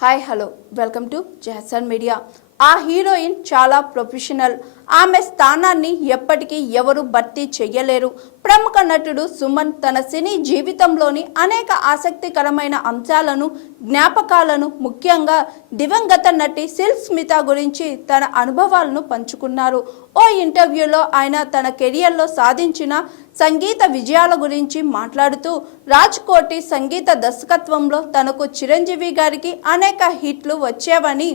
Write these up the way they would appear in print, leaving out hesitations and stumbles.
Hi hello welcome to Jahasan media. ఆ heroine చాలా professional. ఆమె స్థానాన్ని ఎప్పటికీ ఎవరు భర్తీ చెయ్యలేరు. ప్రముఖ నటుడు సుమన్ తన సినీ జీవితంలోని అనేక ఆసక్తికరమైన అంశాలను, జ్ఞాపకాలను, ముఖ్యంగా దివంగత నటి సిల్క్ స్మిత గురించి తన అనుభవాలను పంచుకున్నారు. ఓ ఇంటర్వ్యూలో ఆయన తన కెరియర్లో సాధించిన సంగీత విజయాల గురించి మాట్లాడుతూ రాజ్కోటి సంగీత దర్శకత్వంలో తనకు చిరంజీవి గారికి అనేక హిట్లు వచ్చేవని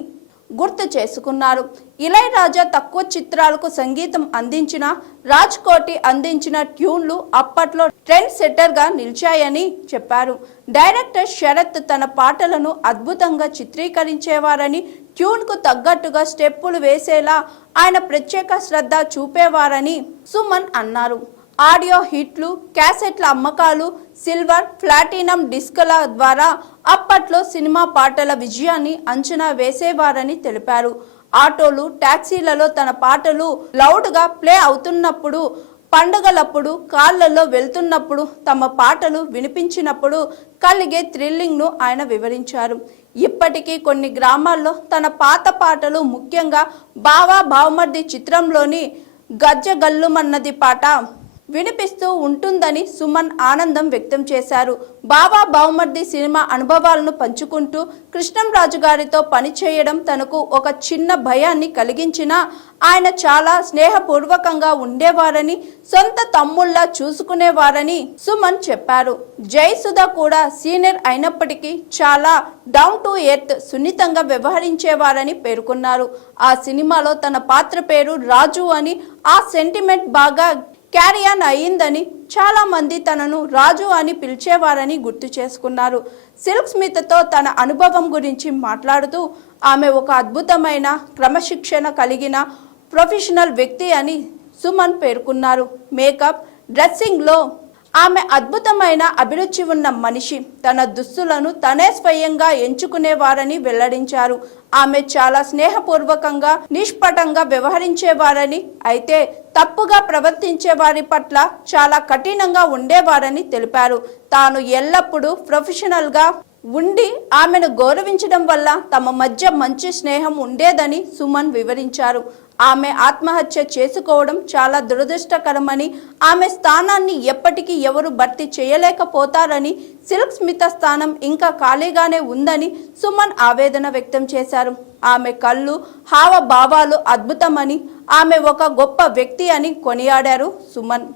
గుర్తు చేసుకున్నారు. ఇళయరాజా తక్కువ చిత్రాలకు సంగీతం అందించిన రాజ్కోటి అందించిన ట్యూన్లు అప్పట్లో ట్రెండ్ సెట్టర్గా నిలిచాయని చెప్పారు. డైరెక్టర్ శరత్ తన పాటలను అద్భుతంగా చిత్రీకరించేవారని, ట్యూన్కు తగ్గట్టుగా స్టెప్పులు వేసేలా ఆయన ప్రత్యేక శ్రద్ధ చూపేవారని సుమన్ అన్నారు. ఆడియో హిట్లు, క్యాసెట్ల అమ్మకాలు, సిల్వర్, ప్లాటినం డిస్కుల ద్వారా అప్పట్లో సినిమా పాటల విజయాన్ని అంచనా వేసేవారని తెలిపారు. ఆటోలు, టాక్సీలలో తన పాటలు లౌడ్గా ప్లే అవుతున్నప్పుడు, పండుగలప్పుడు, కార్లలో వెళ్తున్నప్పుడు తమ పాటలు వినిపించినప్పుడు కలిగే థ్రిల్లింగ్ను ఆయన వివరించారు. ఇప్పటికీ కొన్ని గ్రామాల్లో తన పాత పాటలు, ముఖ్యంగా బావా బావమర్ది చిత్రంలోని గజ్జగల్లుమన్నది పాట వినిపిస్తూ ఉంటుందని సుమన్ ఆనందం వ్యక్తం చేశారు. బావా బావమర్ది సినిమా అనుభవాలను పంచుకుంటూ కృష్ణంరాజు గారితో పనిచేయడం తనకు ఒక చిన్న భయాన్ని కలిగించినా ఆయన చాలా స్నేహపూర్వకంగా ఉండేవారని, సొంత తమ్ముళ్లా చూసుకునేవారని సుమన్ చెప్పారు. జయసుధ కూడా సీనియర్ అయినప్పటికీ చాలా డౌన్ టు ఎర్త్, సున్నితంగా వ్యవహరించేవారని పేర్కొన్నారు. ఆ సినిమాలో తన పాత్ర పేరు రాజు అని, ఆ సెంటిమెంట్ బాగా క్యారియాన్ అయ్యిందని, చాలా మంది తనను రాజు అని పిలిచేవారని గుర్తు చేసుకున్నారు. సిల్క్ స్మితతో తన అనుభవం గురించి మాట్లాడుతూ ఆమె ఒక అద్భుతమైన క్రమశిక్షణ కలిగిన ప్రొఫెషనల్ వ్యక్తి అని సుమన్ పేర్కొన్నారు. మేకప్, డ్రెస్సింగ్లో ఆమె అద్భుతమైన అభిరుచి ఉన్న మనిషి. తన దుస్తులను తనే స్వయంగా ఎంచుకునేవారని వెల్లడించారు. ఆమె చాలా స్నేహపూర్వకంగా, నిష్పటంగా వ్యవహరించేవారని, అయితే తప్పుగా ప్రవర్తించే వారి పట్ల చాలా కఠినంగా ఉండేవారని తెలిపారు. తాను ఎల్లప్పుడూ ప్రొఫెషనల్గా ఉండి ఆమెను గౌరవించడం వల్ల తమ మధ్య మంచి స్నేహం ఉండేదని సుమన్ వివరించారు. ఆమె ఆత్మహత్య చేసుకోవడం చాలా దురదృష్టకరమని, ఆమె స్థానాన్ని ఎప్పటికీ ఎవరు భర్తీ చేయలేకపోతారని, సిల్క్ స్మిత స్థానం ఇంకా ఖాళీగానే ఉందని సుమన్ ఆవేదన వ్యక్తం చేశారు. ఆమె కళ్ళు, హావభావాలు అద్భుతమని, ఆమె ఒక గొప్ప వ్యక్తి అని కొనియాడారు సుమన్.